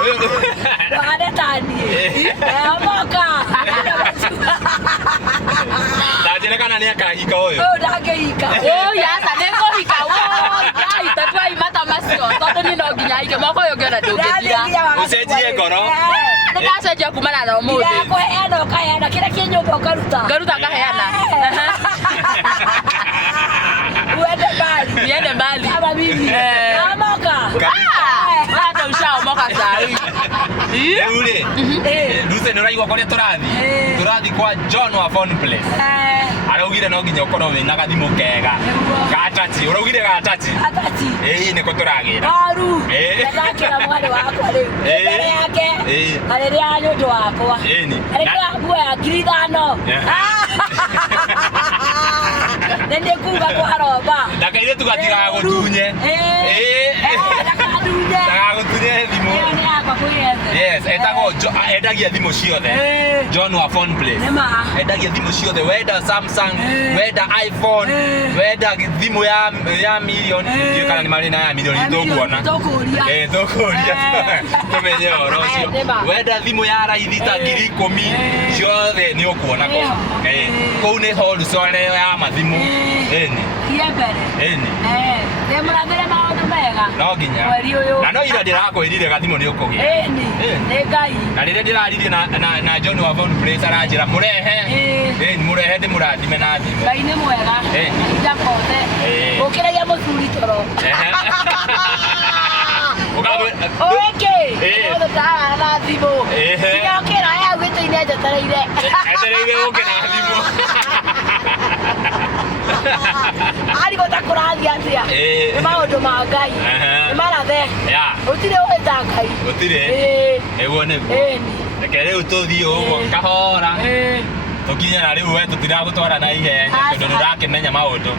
Ada tani. Moka. Ndajira kana ni akahika uyu. Ndagehika. Yasa niko hika. Ai tatwa imata macio. Tondu ni no nginya ike moko yo ngiona ndungiria. Ucenjie ngoro. Ndacenjia kumana na umuthi. Yakoheana ukaheana kira kinyumba ukaruta. Ngaruta kaheana. Uende mbali. Niende mbali. Kama mimi. Moka. Hata ushaomoka sahi. Ule. Luce no raigwa koria turathi kwa John wa phoneplace. Araugire no nginya ukorwo wina gathimu kega. Gatati, uraugire gatati. Gatati. Niko turagira. Aru. Ndakira mwari wakwa riu. Mbere yake. Ariria nyundu wakwa. Ariria nguo ya 5,000. Nende kuga kwa roba. Ndakaire tugatiga gutunye. Ndagagutunye thimu. Yes, endagia thimu ciothe. John wa phoneplace. Endagia thimu ciothe. Wenda Samsung, wenda iPhone, wenda thimu ya million. Ndio kana ni marina ya million itokuona. Tokuria. Tumenye oro cio. Wenda thimu ya raithi ta 10,000 ciothe ni ukuona ko. Kou ni holu sore ya mathimu. Eni. Ndemurathire maundu mega. No nginya. Na no ira ndirakwirire gathimu ni ukugia. Ni Ngai. Na rire ndiraririe na John wa phoneplace aranjira murehe. Murehe ndimurathime na thimu. Ngai ni mwega. Ija kothe. Ukiragia muthuri toro. Okay. All the time na thimu. Nginya ukira ya gwite-ine njetereire. Njetereire ukira thimu. Ari gota kurathia atia. Ni maundu ma Ngai. Ni marathe. Utire weta Ngai. Utire. Wone. Reke riu tuthii uguo kahora. Tukinya na riu we tutiragutwara na ihenya tondu ndurakimenya maundu.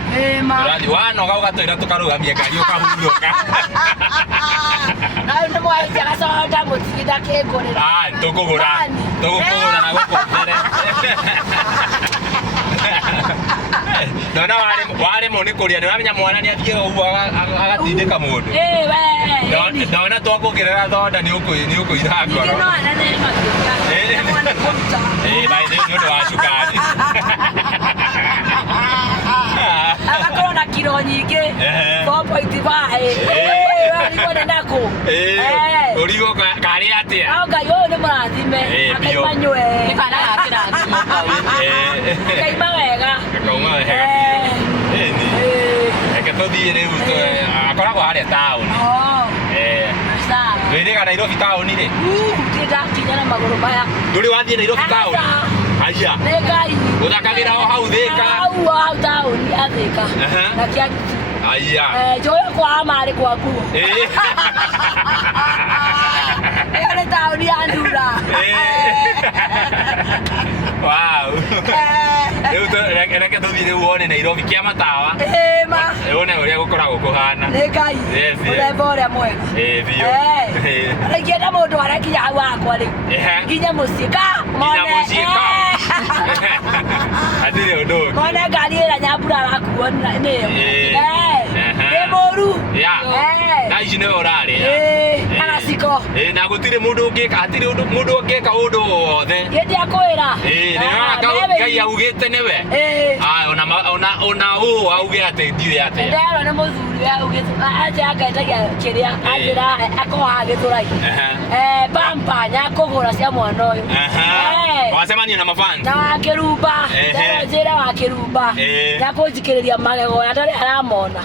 Turathi wanoga ugatwira tukarugamia ngari ukahurũka. Na ndio mwaija gacoda mutigida kigurira. Tukugura na gukombere. Ndona wale moni kuria ni wamenya mwana ni athie uguo agatindika mundu. We. Ndona twakugirira thonda ni ukuira ngoro. No ana ni makiria. Mwana komta. Bai ni ndo wa cukari. Agakorwo na kilo nyingi 4.5. Urigone nako. Urigo kari atia. Au Ngai uyu ni murathime. Akaimanywe. Ni kana akirathime kau. Kaima wega. Kauma wega. Eke tuthii riu akoragwo haria town. Sawa. Wiriga Nairobi town ri. Ndakinya na maguru maya. Nduri wathie Nairobi town. Aya. Ni Ngai. Uthakagira o hau Thika. Hau town ya Thika. Na Kiambu. Aya. Joyo kwa mari kwa kuo. Ele town ya Ndura. Wow. Reke tuthii riu wone Nairobi kia matawa. Ma. Wone uria gukoragwo kuhana. Ni Ngai. Uremba uria mwega. Biu. Ngienda mundu arakinya hau akwa riu. Nginya mucii ka. Nginya mucii ka. Atire undu. Mone ngari ira nyambura arakuo niyo. Ni moru. Na ici ni urari. Kana ciko. Na gutire mundu ungika atire mundu ungika undu wothe. Ngendi akwira. Ni Ngai augite niwe. Ona u auge ati ndiu ate. Ndero ni muthuri augite aje akaetagia kiria ajira akoha githurai. Pampa nyakugura cia mwana uyu. Wacemania na mafans. Na kirumba. Ndero njira wa kirumba. Nyakunjikiriria magego atari aramona.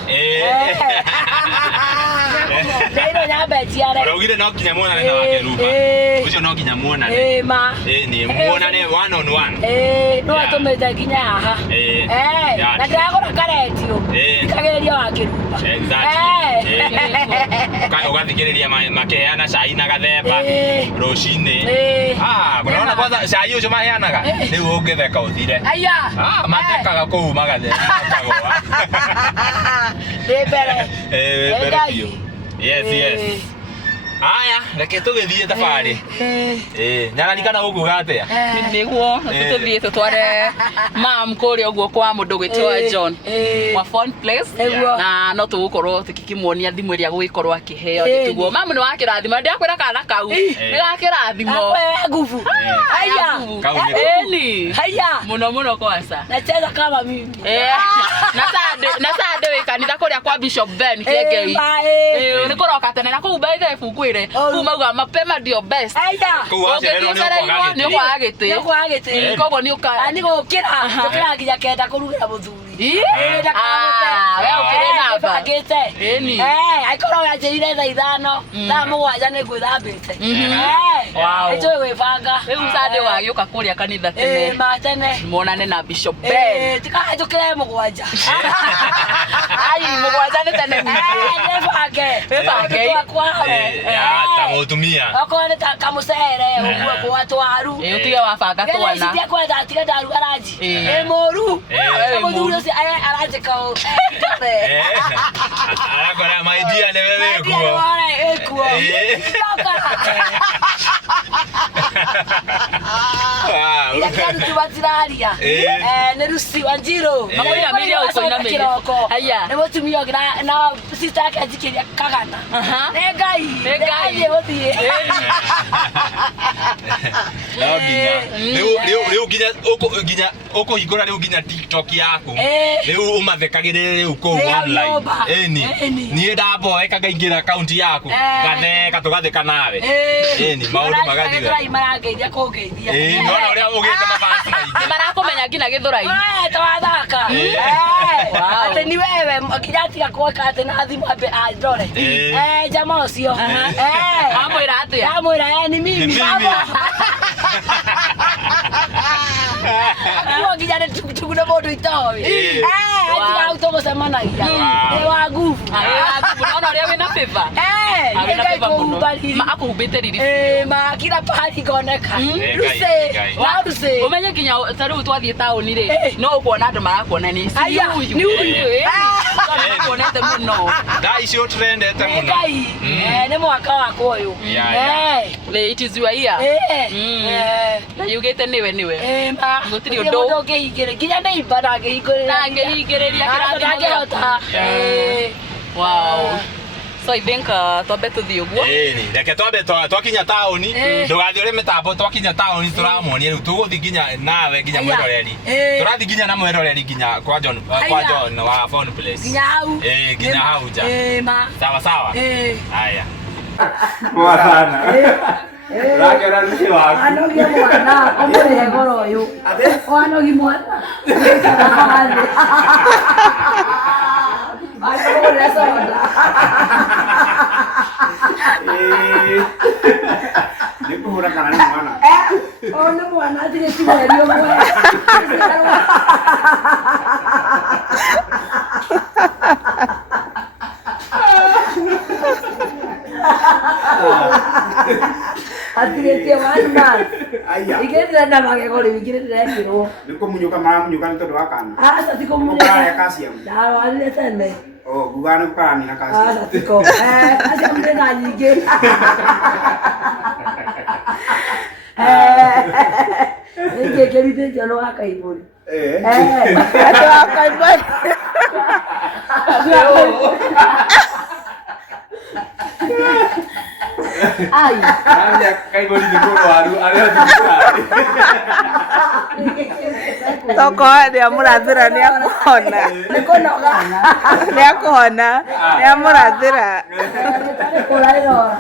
Ndero nyambe ciare. Uraugire no kinya muona na wa kirumba. Ucio no kinya muona. Ma. Ni muona ni one on one. No atumete kinya haha. Na ndagora karetio. Kagereria wa kirumba. Ugathikiriria makeana cai na gathemba rucini. Unaona kwanza cai ucio maheanaga riu ungitheka uthire. Aya. Mathekaga kuu magathemba. Mbere. Mbere biu. Yes. Aya, reke tugithie thabari. Nyararikana uguga atia? Niguo, tuthie tutware mam kuria uguo kwa mundu gwitwa John wa phoneplace na no tugukorwo tukikimuonia thimu iria gwikorwo akiheo tiguo mam ni wa kirathimo ndiakwira kana kau ni ga kirathimo nguvu haya eni haya muno kwanza nacheza kama mimi na sade we kanitha kuria kwa Bishop Ben Kegei ni kuroka tene na ku baithe fukwire kuma mapema ndio best ni kwa agite kogo ni uka ni gukira tukira nginya kenda kurugira muthuri we ukire namba eni aikoro yanjirire thaa 5 thaa 7 ni ngwithambite ito wibanga riu sade wagiuka kuria kanitha tene matene monane na Bishop Ben tikajukire mugwanja mugwanja ni tene bebage tamutumia akone ta kamusere uguo kwa twaru utige wabanga twana ndio kwenda atiga ndaru araji moru muthuri ucio arajikao arakora maidia ne wewe kuo Yakani tubatiraria ne rusi wanjiro makoya miria ukoina kiroko haya ne mutumio gira na sister yake ajikiria kagana ne ngai wothie no ginya ginya ukuhingura riu ginya TikTok yaku riu umathekagirire riu ko online ni ndaboeka ngaingira account yaku gatheka tugatheka nawe maundu magathira marageithia kungeithia no uria ugite mafans ni marakumenya ngina githurai tawathaka ate ni wewe ngijatiga kuoka ate na thimu ambe andore jamaa ucio amwira atia amwira ni mimi Aku ngija ne tugune mundu itowi atiga utogo semanagia ni wa nguvu no ria wina favor wina favor ma akuhubite riri ma kila pahali koneka ruse umenye kinya taru twathie tauni ri no ukuona andu marakuona ni ni uyu kuonete muno da icio trendete muno ni mwaka wako uyu it is your year na yugite niwe gutiri undu ngihingire nginya ni ibara ngihingiriria kirathimo wow. So I think twambe tuthie uguo reke twambe twakinya tauni ndugathie uri mitambo twakinya tauni turamuonia riu tuguthi nginya nawe nginya mwiroreri turathi nginya na mwiroreri nginya kwa John wa phoneplace nginya hau nginya hau ja sawa sawa haya kwa sana Rakera ni wako. Anogi mwana, omure goro uyu. Anogi mwana. Ayore soda. Nipo hura kana ni mwana. Ono mwana tire tiberio mwe. Atirete wana. Aya. Igere na magegori igere ndekiro. Niko munyuka munyuka ntondo wakana. Asa tiko munyuka. Kwa ya kasi. Dawa ale tene. Oh, gugana kwa ni na kasi. Asa tiko. Asa mbe na nyige. Nige kerite jano akaiboni. Ato akaiboni. Ai. Aya kaiboni dikoro aru dikoro. Toko ni amurathira ni akuhona. Nikonoga. Ni akuhona. Ni amurathira. Kulairo.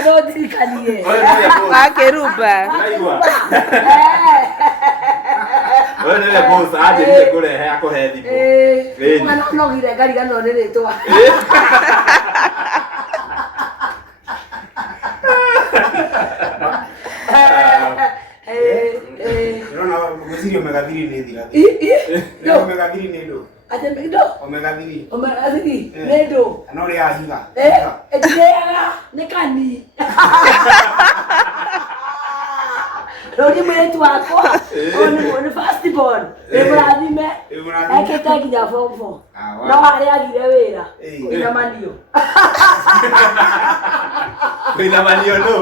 Ndo dirikanie. Akiruba. Wewe ndio boss aje ni kule yako heavy. Mwana nogire gari gano niretwa. Unaona mzigo umegadhiri ni dhira. Umegadhiri ni ndo. Ate ndo. Umegadhiri. Umegadhiri ni ndo. Anore ya higa. Ejeaga ni kani. Rodi mwetu wako. Oni first born. Ebrathime. Ekete nginya form 4 no harĩa agire wĩra kũinamanio kuinamanio no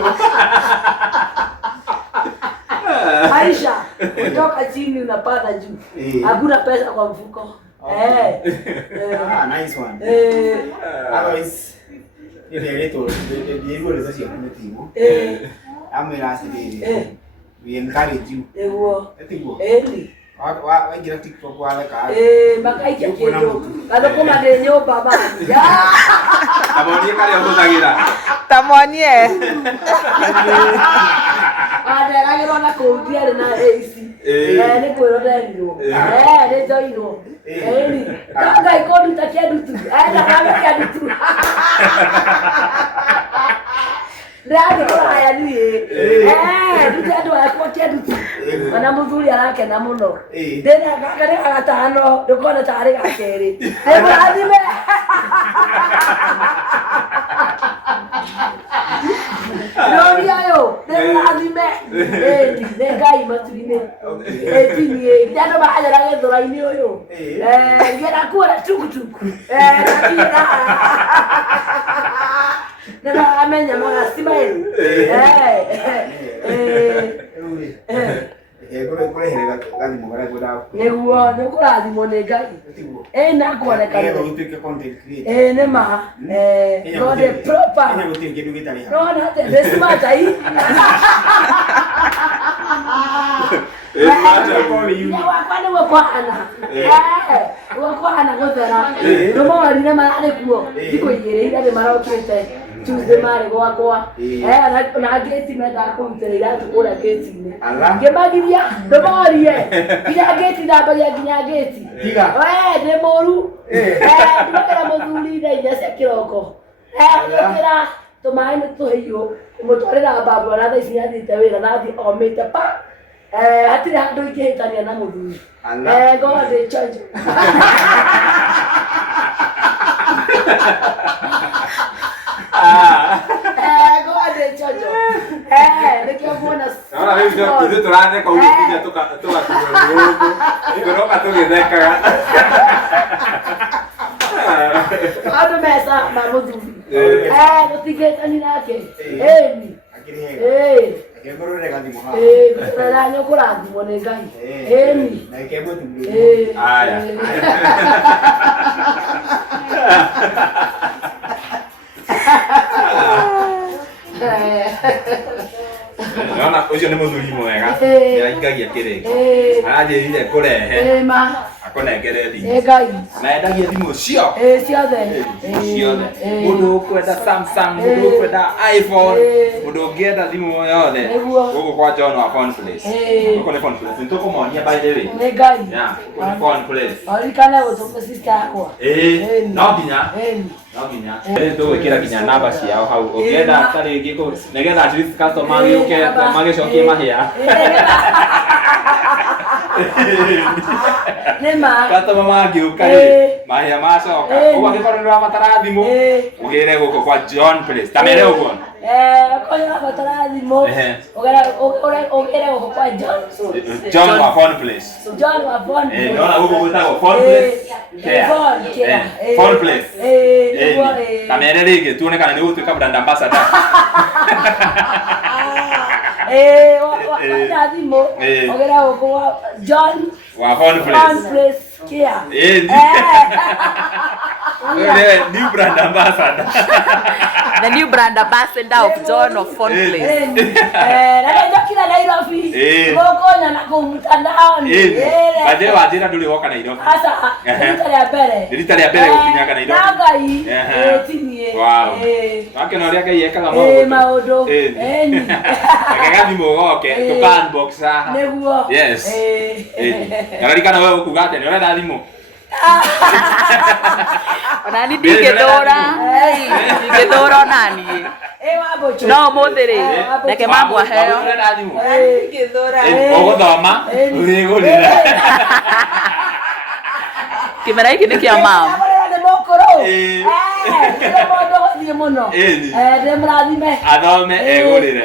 Aisha kutoka chini unapanda juu hakuna pesa kwa mfuko nice one otherwise ile to ndio ile sasa kuna thimu amira asiri we encourage you etigo wagira TikTok wale ka makaikia kĩndũ gathũkũma ndĩ nyũmba bani tamonie kale ũhũthagĩra tamonie nderagĩrwo na kũu ndiarĩ na AC nĩ kwĩrwo nderirwo nĩ njoirwo Ngai kũnduta kĩndũ tu ndakame kĩndũ tu ndĩrathiĩ kũraya niĩ ndute andũ akwa kĩndũ tu ona mũthuri arakena mũno ndĩna gaka nĩ gagatano ndũkona tarĩ gakerĩ ndĩmũrathime Noriayo, ndĩmũrathime nĩ Ngai matu-inĩ tinie andũ mahanyara gĩthũra-inĩ ũyũ ngĩenda kuona tukutuku nĩmaramenya magacimaĩru nĩguo nĩũkũrathimwo nĩ Ngai na kuonekana nĩma no the proper no not the smart ai wakwa nĩguo kwahana gũthera nĩmoorire mararĩ kuo thikũ igĩrĩ iria nĩ marokĩte Tuesday marĩ gwakwa na ngĩti mendaga kũrutĩra iratũ kũrĩa ngĩti-inĩ ngĩmagiria ndĩmorie nginya ngĩti ndambagia nginya ngĩti ndĩ mũru ndĩmagĩra mũthuri thaa 4 cia kĩroko gũkĩra tũmaĩ nĩ tũhĩirwo mũtwarĩra mbambura na thaa ici nĩathiĩte wĩra nathiĩ omĩte pa hatirĩ handũ ingĩhĩtania na mũthuri ngorwo ndĩ chonjo ngorwo ndĩ chonjo nĩkĩo muona ithuĩ tũratheka ũguo nginya tũgĩroka tũgĩthekaga andũ mesa ma mũthuri gũtigĩtani nake gũtũrera nĩũkũrathimwo nĩ Ngai Nona ucio nĩ mũthuri mwega nĩaingagia kĩrĩko aranjĩrire kũrehe akũnengere thimũ na endagia thimũ ciothe mũndũ ũkwenda Samsung mũndũ ũkwenda iPhone mũndũ ũngĩenda thimũ yothe gũkũ kwa John wa phoneplace gũkũ nĩ phoneplace nĩtũkũmonia by the way nĩ phoneplace orikana gũtũma sister yakwa no nginya tũgwĩkĩra nginya namba ciao hau ũngĩenda tarĩngĩ nĩgetha at least customer gĩũke magĩcokie mahĩa customer mangĩũka mahĩa macoka ũguo angĩkorwo nĩ ũrabatara thimũ ũgĩre gũkũ kwa John place ta mere ũguo okorwo ũrabatara thimũ ũgĩre gũkũ kwa John wa phoneplace nona gũkũ gwĩtagwo phoneplace ta mere rĩngĩ tuone kana nĩ ũgũtuĩka brand ambassador wona thimũ ũgĩre gũkũ kwa John wa phoneplace new brand ambassador the new brand ambassador of John of phoneplace kila Nairobi gũkũnya na kũmũtandaoni baje wajira ndũrĩ woka Nairobi asa rita rĩa mbere gũkinyaga Nairobi na Ngai tinie wakena ũrĩa Ngai ekaga maũndũ reke thimũ goke tũka unbox haha nĩguo yes ngarikana wewe ũkuga atĩ nĩ ũrenda thimũ onani ndingĩthũra onani no mũthĩ rĩ reke mambo aheo ũgũthoma ũrĩgũrĩra kĩmera gĩkĩ nĩ kĩa mam athome egũrĩre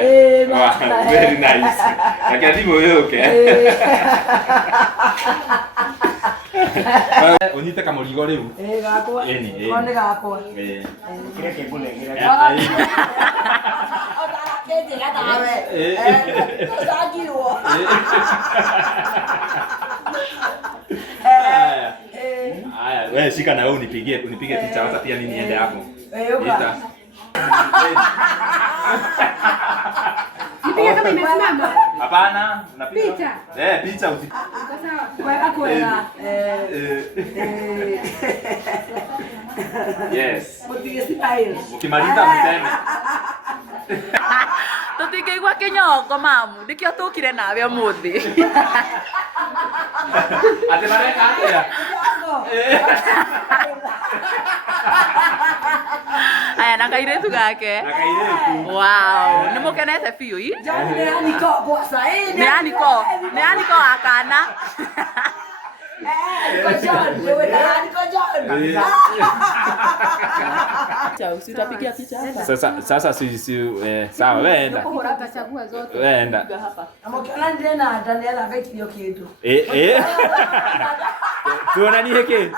very nice reke thimũ yũke Unyite kamurigo riu. Gakwa. Kone gakwa. Kire kebule kire. Kete gata awe. Sagirwo. Haya, wewe shika na wewe unipige picha hata pia mimi niende hapo. Yoka. Nipige kama imesimama. Hapana, unapiga. Picha. Picha usi. Kwa kwela. Yes. Mupige style. Ukimaliza mseme. Tutingĩigua kĩnyongo mamu ndĩkĩo tũkire nawe ũmũthĩ. Ate mareka atĩa? Aya na kairĩtu gake. Na kairĩtu. Wow, nĩ mũkenete biũ ii? Nĩ aniko bossa. Nĩ aniko akana. Utapigia picha hapa. Sasa sawa weenda. Utachagua zote. Weenda. Amokiona ndena Daniela akaitio kitu. Tuonani hiki.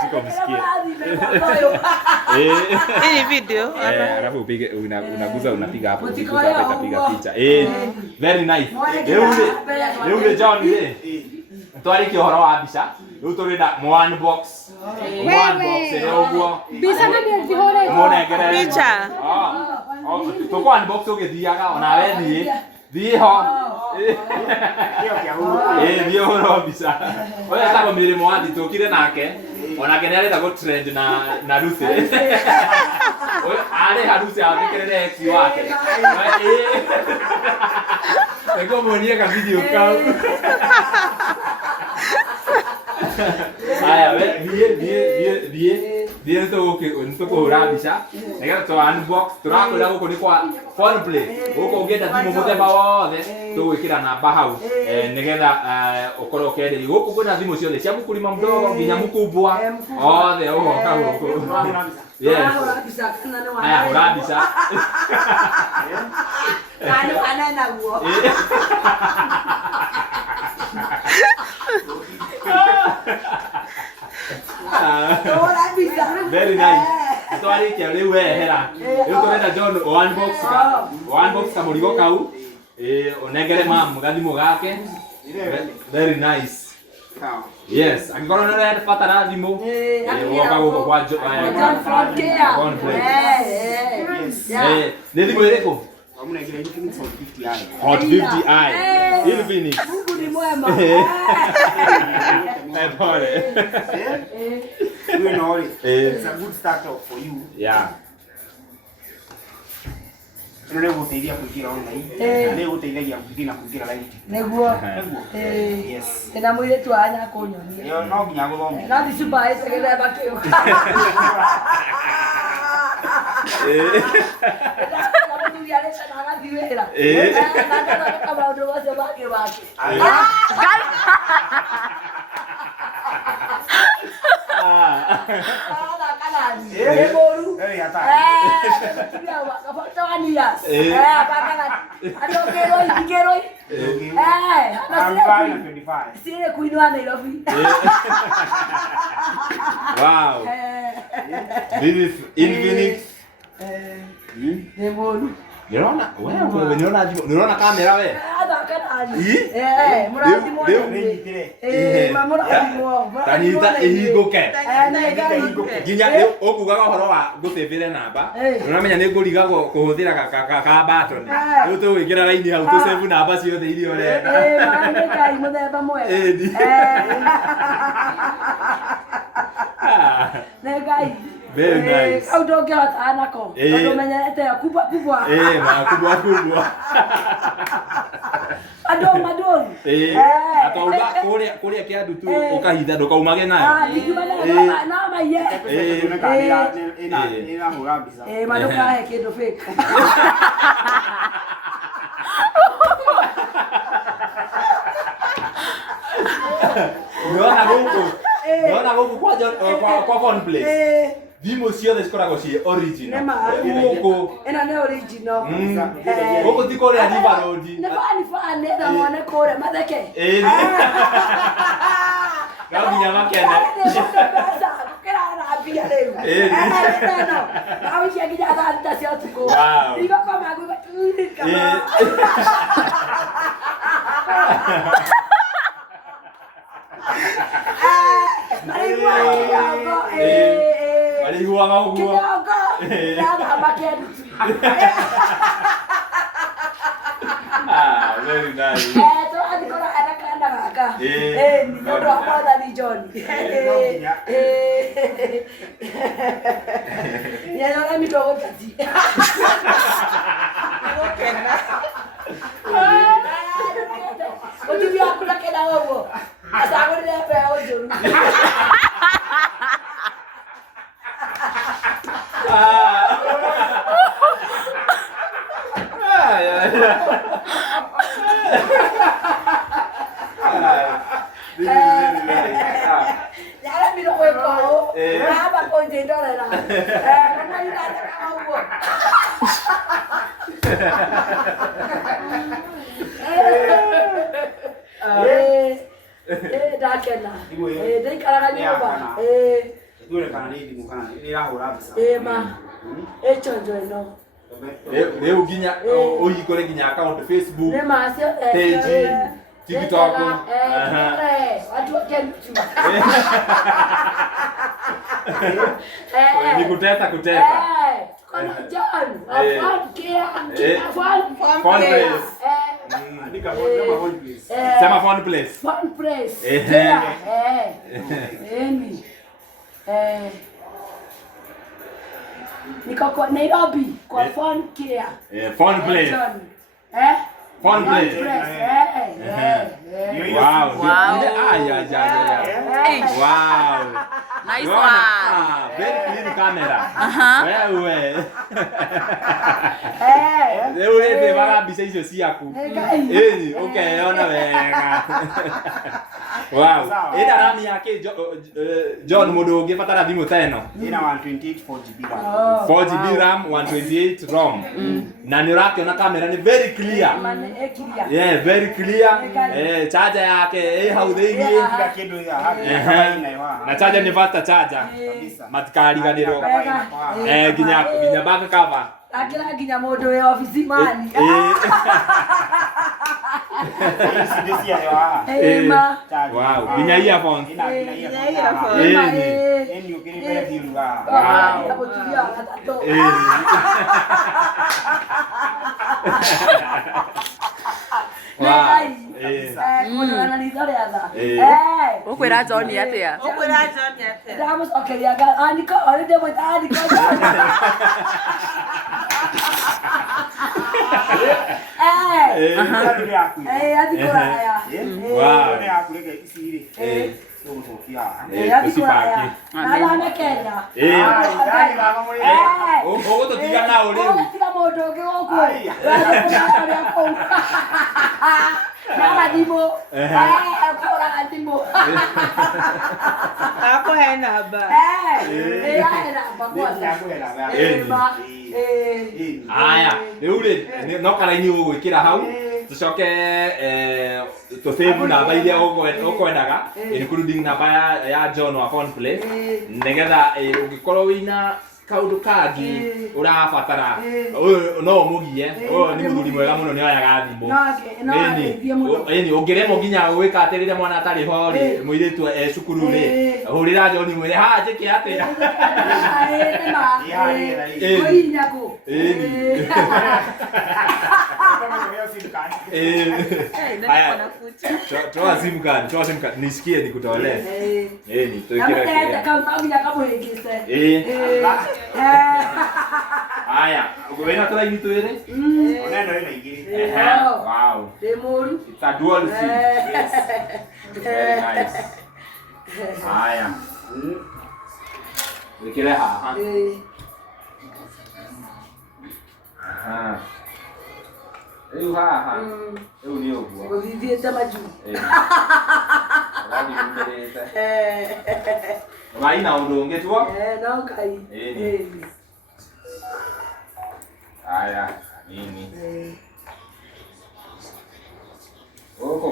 Siko msikie. Hii ni video. Alafu upige unaguza unapiga hapo. Unapiga picha. Very nice. Yule John ile. Twari kihoro wa bica. Riu turida one box. One box ndio. Bisa na ndihore. Monegere. Picha. Toko one box ugithiaga ona we thie ho. Ndio horo bica. Oya tabo mirimo wathi tukire nake. Onake nĩ arenda go trend na Rusi. Oya are harusi athikirire ex wake. Ego monie ka video kau. Aya vie to kuhura mbica nigetha to unbox turakwira guku ni kwa phoneplace guku ungienda thimu muthemba wothe tugwikira namba hau nigetha ukorwo ukenderi guku kwina thimu ciothe cia mukulima mdogo nginya mukubwa othe ugoka guku. Yes. Aya hura mbica. Anaenda guo. Very nice. Twarikia riu wehera. Riu turenda John unbox kamurigo kau. Onengere mam gathimu gake. Very nice. Yes, angĩkorwo nĩ ũrenda batara thimũ woka gũkũ kwa John Frontier. Nĩ thimũ ĩrĩkũ? Hot 50i. Infinix. Mungu ni mwema. Pole. You know it. It's a good start for you. Yeah. Ndio gũteithia kuingira online. Ndio gũteithagia kuingira live. Neguo. Yes. Tena mwire tu anya kunyonia. Yo no nginya gũthomithia. Na disuba ese gele bakio. Wow. This is Infinix. Nirona wewe nirona kamera we. Tanita ihinguke. Nginya ukugaga horo wa gutebire namba. Uramenya ni nguriga kuhuthira ka button. Riu tuwikira line hau tu save namba ciothe iria urenda. Ngai muthemba mwega. Ngai. Very nice. Au ndongehota anako. Tondu menyerete kubwa kubwa. Kubwa. Madon. Atauga kuria kiandu tu ukahitha ndukaumage nayo. Ndikimana na maiye. Ina hura mbica. Madoka he kindu fake. Unaona huko kwa phoneplace. thimu ciothe cikoragwo ci original guku ena ne original guku ti kore River Road ne fani na mone kore matheke gabinya makene kera na bia leo no au cia kinya thanta cia tuko igo koma gugo kama Waliguaga uguo. Very nice. Leo ginya uyikore ginya account Facebook page TikTok ni kuteta John phoneplace andika phoneplace sema phoneplace niko kwa Nairobi kwa phoneplace phoneplace phoneplace wow wow Nice one. Very clean camera. Wewe. Leo baga bisa hizo ciaku. Okay, ona wega. Wow. Ida rami yake John mundu ungibatara thimu teno. Ina 128 4GB RAM. 4GB RAM, 128 ROM. Na ni rakiona kamera ni very clear. Yeah, very clear. Charger yake hau thini. Kila kitu ya na charger ni fast charger. Matikari ganiro. Ginya back cover. Akila ginya modo ya ofisi mani. Wow, ginya earphones. Ukwira John atia. Damos okeria ga aniko ore de boita aniko. Aya, ule no kana ni ugwikira hau tucoke to save namba iria ukwendaga including namba ya John wa phoneplace nigetha ungikorwo wina kaundu kangi urabatara no mugie ni muthuri mwega muno ni oyaga thimu ni ungiremo nginya gwika atirire mwana atari ho ri muiritu cukuru ri hurira John mwire ha njike atia toa sim card nisikie nikutole ni toikira haya wena tola ini tuere Oneno ina igiri. Wow, Demuru it's a dual sim. Very nice. Haya wikire haha Riu haha riu ni uguo guthiete maju Vai na udonge tu. No kai. Haya, nini? Huko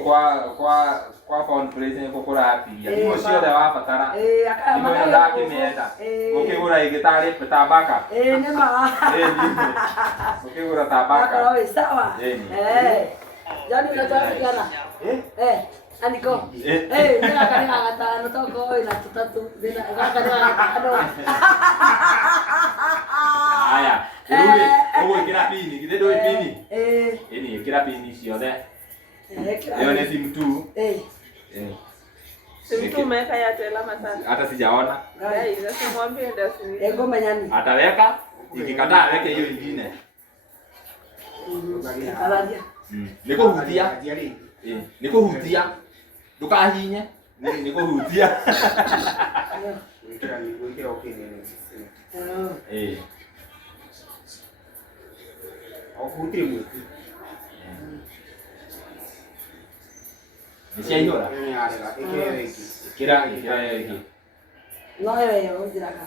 kwa phoneplace ni kukura hapi. Ndimo ciothe wabatara. Ndimo ndaki menda. Ukigura igitari tabaka. Nima. Ukigura tabaka. Sawa. Jani unataka Aniko. Nina kanina gatano toko ina tutatu. Nina kanina gatano. Haya. Uwe kira pini, kidedo pini. Ini kira pini ciothe. Leo ni thimu tu. Simu tu umeweka ya tela matatu. Hata sijaona. Sasa mwambie ndio Ngoma nyani. Ataweka, ikikataa aweke hiyo nyingine. Niko hutia. Niko hutia. Ndukahinye. Niko hutia. Nisiaihora. Kira iki. No yo diraka.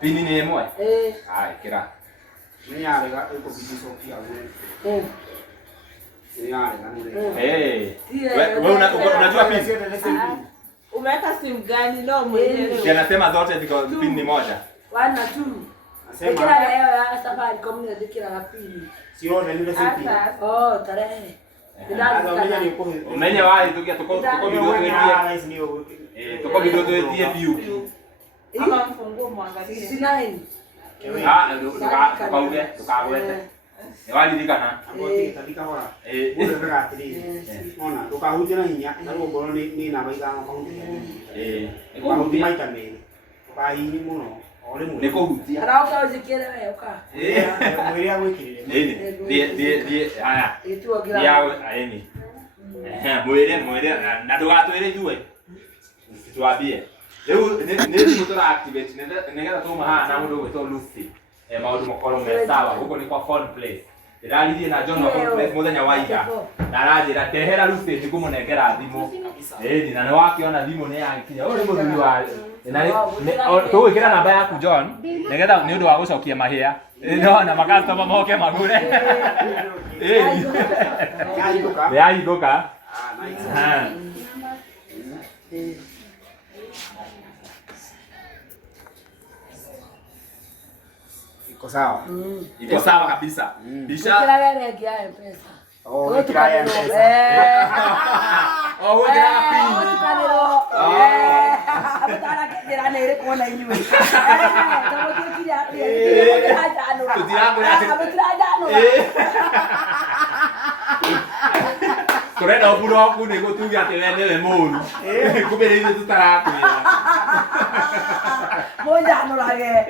Pini ni emwe. Ai, kira. Ni arega iko bidiso pia wewe. Ni arega ni. Wewe unajua pini? umeweka simu gani? No mwenyewe. Anasema zote ziko pini ni moja. 1 na 2. Nasema kila leo ya safari community kila la pili. Sio ndio ile simu. Oh, tarehe. Umenya wapi tukia tuko video tuetie. Tuko video tuetie view. Kama mfunguo muangalie. 69. Tukawete. Ewali dikana. Ambote tadika hora. Ule vega atiri. Ona, tukahutira hinya, nalo bolo ni na baiga ngakahutira. Ekuhuti maita meri. Tukahinyi muno. Ole muno. Niko hutia. Arauka uzikira wewe uka. Mwiri agwikirire. Die haya. Itu agira. Ya aeni. Mwiri na tugatwire jue. Tuambie. Leo ni mutora activate nenda tuma ha na mundu gwetwo Lucy. Maundu mukoro me sawa huko ni kwa phoneplace. Ndiraririe na John wa phoneplace muthenya wa ira. Na aranjira tehera Lucy ndikumũnengera thimu. Ni na wakiona thimu ni yakinya. Uri muthuri wa na tuwikira namba yaku John nigetha ni undu wa gucokia mahia. No na makastoma moke magure. Ya idoka. Iko sawa. Iko sawa kabisa. Bisha. Kila wewe ngia M-Pesa. Oh, kaya M-Pesa. Oh, wewe ndio pin. Abutara kira nere kuona inywe. Tamo kira Kurenda oburo waku ni gutugia ati wende we muru. Kumbe ni tutarakwira. Moja anurage.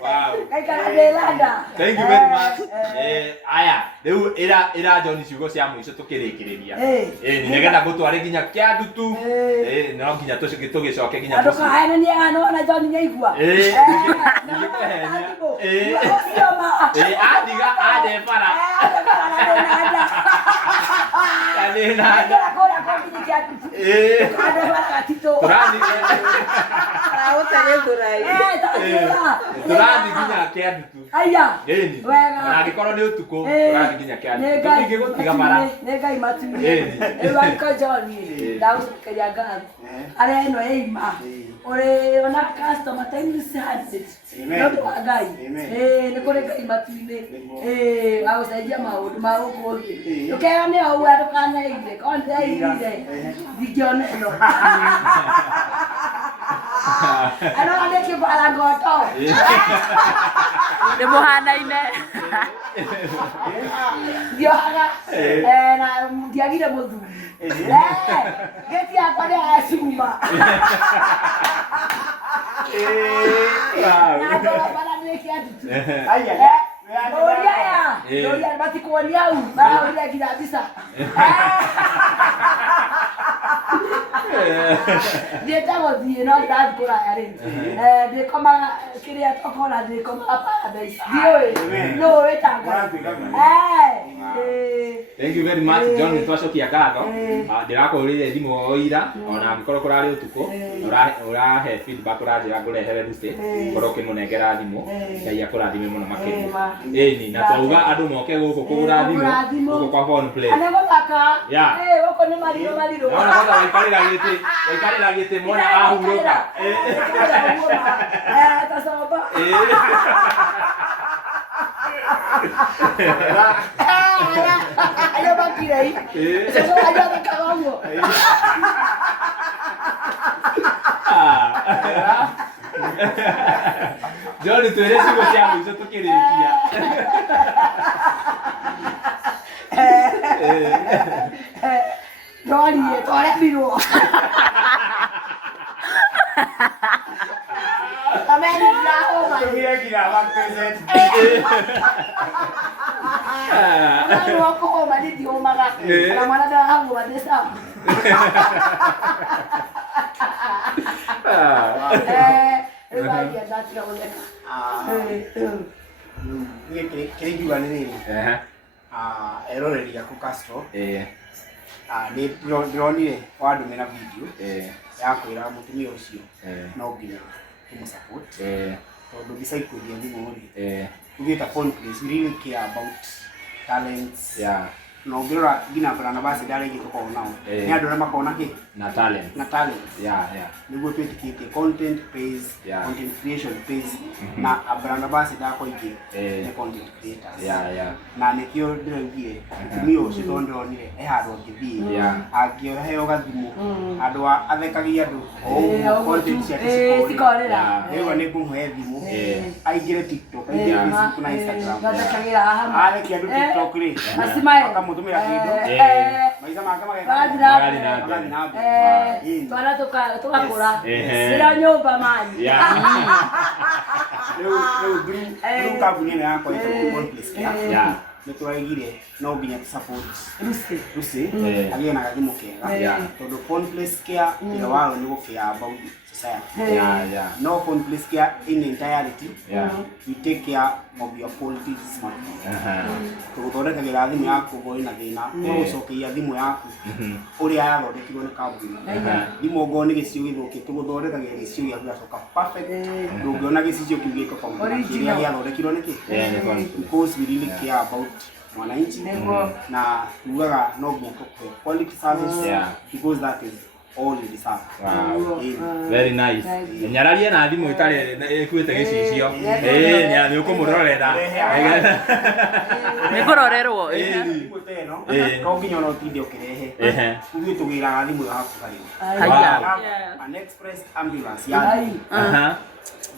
Wow. Kaikara delanda. Thank you very much. Aya, rĩu ira John ciugo cia mũico tukirikiriria. Ni nigetha gutware nginya kia ndutu. No nginya tugicoke nginya tuci. Aduka hena ni ano na John nyaigua. Adiga ade para. Ade nada. Ade para gatito. Turani. Turani nginya kia ndutu. Aya. Na gikorwo ni utuku turani nginya kia ndutu. Tugigutiga para. Nega imatu. Ewa ko John. Dawu kajaga. Are no eima. Ore ona customer time handset. No agai. Ni kore kai matuine. Awasaidia maundu ma uko. Ukera ne au adukana ide. Konde ide. Digione no. Ano ane ke bala goto. Ni muhanaine. Dio haga. Na diagire mudu. Geti akore asuma. Na ndo bala neki atu. Aya. Oria bati kuonia u. Ba oria kidabisa. Dia tahu dia no dad kura yarin. Dia koma kiria tokona dia koma apa ada. Dia no etanga. Thank you very much John nitwacokia ngatho ndirakurire thimu oira ona angĩkorwo kũrarĩ ũtukũ ũrahe feedback ũranjĩra ngũrehere Lucy korwo ũkĩmũnengera thimũ Ngai akũrathime mũno makĩria ĩni na twauga andũ moke gũkũ kũgũra thimũ gũkũ kwa phoneplace gũkũ nĩ marirũ waikarĩra gĩtĩ mwana ahurũka tacomba ayo bakirei eso ayo de cagamo John tuere sigo cia mũico tũkĩrĩkia Doriye twaremirwo ameni ndahoma tugire nginya backpage no kuhoma nditiomaga na mwana ndahagwa ndĩcama rĩu ndatira gũtheka kĩrĩa ingiuga nĩ rĩrĩ eroreri aku Castro nĩ ndĩronire wandũmĩra video ya kwĩra mũtumia ũcio no nginya tũmũsupport tondũ gĩcaikũria thimũ-rĩ tugĩta phoneplace we really care about talents no ngĩrora nginya Barnabas ndarĩgĩ tũkorwo nao nĩ andũ arĩa makona kĩ na talent nĩguo twĩtĩkĩtie content pays content creation pays na Barnabas ndakoingĩ nĩ content creators na nĩkĩo ndĩraugire mũtumia ũcio tondũ ndĩronire handũ angĩthiĩ angĩheo gathimũ andũ athekagia andũ content ciake cikorĩra rĩu nĩ ngũmũhe thimũ aingĩre TikTok aingĩre Facebook na Instagram thekagĩra haha athekia andũ TikTok-rĩ akamũtũmĩra kĩndũ maica make magathi na mbere twana tũgakũra cira nyũmba manyi rĩu kambuni ĩno yakwa ĩtagwo phoneplace nĩ tũraigire no nginya support Lucy agĩe na gathimũ kega tondũ phoneplace care wĩra wao nĩ gũcare about society no phoneplace care in entirety we take care of your quality smartphone tũgũthondekagĩra thimũ yaku ũgorĩ na thĩna tũgũcokeria thimũ yaku ũrĩa yathondekirwo nĩ kambuni thimũ ongorwo nĩ gĩcicio gĩthũkie tũgũthondekagĩra gĩcicio gĩaku gĩgacoka perfect ndũngĩona gĩcicio kĩu gĩ tofauti kĩrĩa gĩathondekirwo nĩkĩ because we really care about mwananchi na tugaga no nginya tũkũhe quality service because that is all you deserve. Wow. Very nice. Nyararie na thimũ itarĩ ĩkuĩte gĩcicio nĩ ũkũmũrorera nĩ kũrorerwo no nginya no tinde ũkĩrehe ithuĩ tũgĩraga thimũ yaku an express ambulance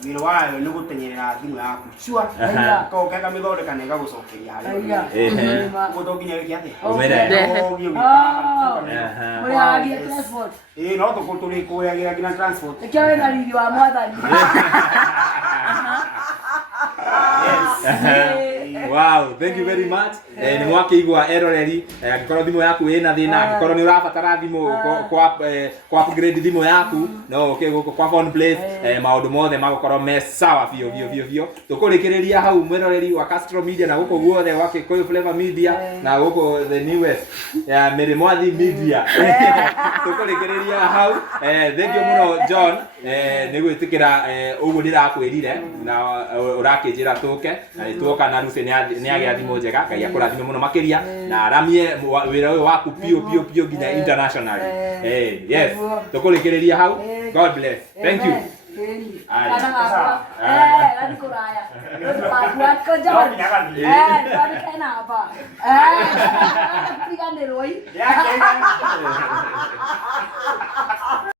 wĩra wayo nĩ gũtenyerera thimũ yaku ko kega mĩthondeka na ĩgagũcokeria harĩa ũguo nginya gĩkĩ mũrĩhagia transport no tũrĩkũragĩra nginya transport nĩkĩo wĩna riri wa mwathani Wow, thank you very much. Nĩ mwakĩigua eroreri angĩkorwo thimũ yaku ĩna thĩna angĩkorwo nĩ ũrabatara thimũ kwa upgrade thimũ yaku no ũke gũkũ kwa phoneplace maũndũ mothe magũkorwo me sawa biũ tũkũrĩkĩrĩria hau mwĩroreri wa Castro Media na gũkũ guothe wa Kikuyu Flavor Media na gũkũ the newest ya Mĩrĩmwathi Media tũkũrĩkĩrĩria hau thank you mũno John nĩ gwĩtĩkĩra ũguo ndĩrakwĩrire na ũrakĩnjĩra tũke na nĩtuoka na Lucy nĩ agĩa thimũ njega Ngai akũrathime mũno makĩria na aramie wĩra ũyũ waku piũ nginya international yes tũkũrĩkĩrĩria hau God bless thank you John